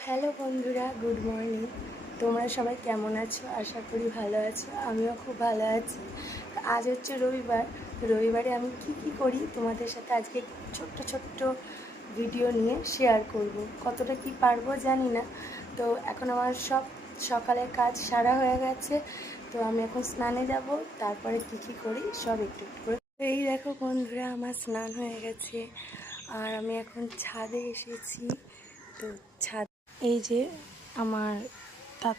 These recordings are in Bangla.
হ্যালো বন্ধুরা, গুড মর্নিং। তোমরা সবাই কেমন আছো? আশা করি ভালো আছো। আমিও খুব ভালো আছি। আজ হচ্ছে রবিবার। রবিবারে আমি কি করি তোমাদের সাথে আজকে ছোট্ট ছোট্ট ভিডিও নিয়ে শেয়ার করব। কতটা কি পারবো জানি না। তো এখন আমার সব সকালের কাজ সারা হয়ে গেছে। তো আমি এখন স্নানে যাব, তারপরে কি করি সব একটু একটু করে। এই দেখো বন্ধুরা, আমার স্নান হয়ে গেছে আর আমি এখন ছাদে এসেছি। তো ছাদ, এই যে আমার তার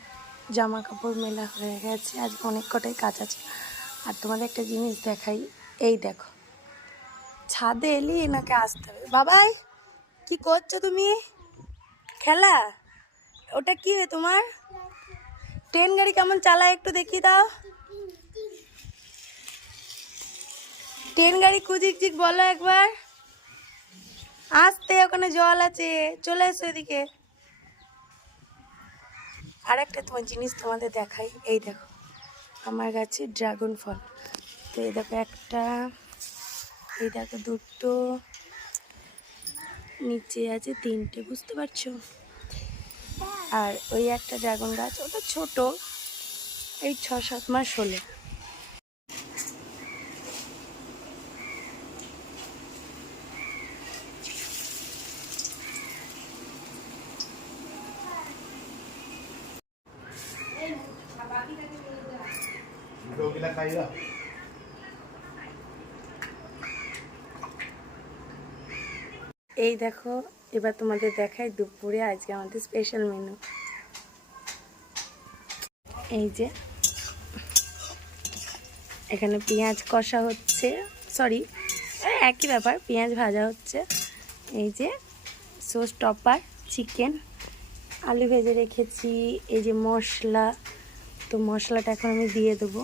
জামা কাপড় মেলা হয়ে গেছে। আজ অনেক কটাই কাজ আছে। আর তোমাদের একটা জিনিস দেখাই, এই দেখো, ছাদে এলি এনাকে আসতে হবে। বাবাই, কি করছো তুমি? খেলা? ওটা কি রে তোমার? ট্রেন গাড়ি কেমন চালায় একটু দেখি দাও। ট্রেন গাড়ি কুজিক বলো একবার। আসতে, ওখানে জল আছে, চলে এসো এদিকে। আর একটা তোমার জিনিস তোমাদের দেখাই, এই দেখো আমার গাছে ড্রাগন ফল। তো এই দেখো একটা, এই দেখো দুটো, নিচে আছে তিনটে, বুঝতে পারছো? আর ওই একটা ড্রাগন গাছ, ওটা ছোট, এই 6-7 মাস হলো। এই দেখো, এবার তোমাদের দেখাই দুপুরে আজকে আমাদের স্পেশাল মেনু। এই যে এখানে পেঁয়াজ কষা হচ্ছে, সরি একই ব্যাপার, পেঁয়াজ ভাজা হচ্ছে। এই যে সস টপার, চিকেন, আলু ভেজে রেখেছি। এই যে মশলা, তো মশলাটা এখন আমি দিয়ে দেবো।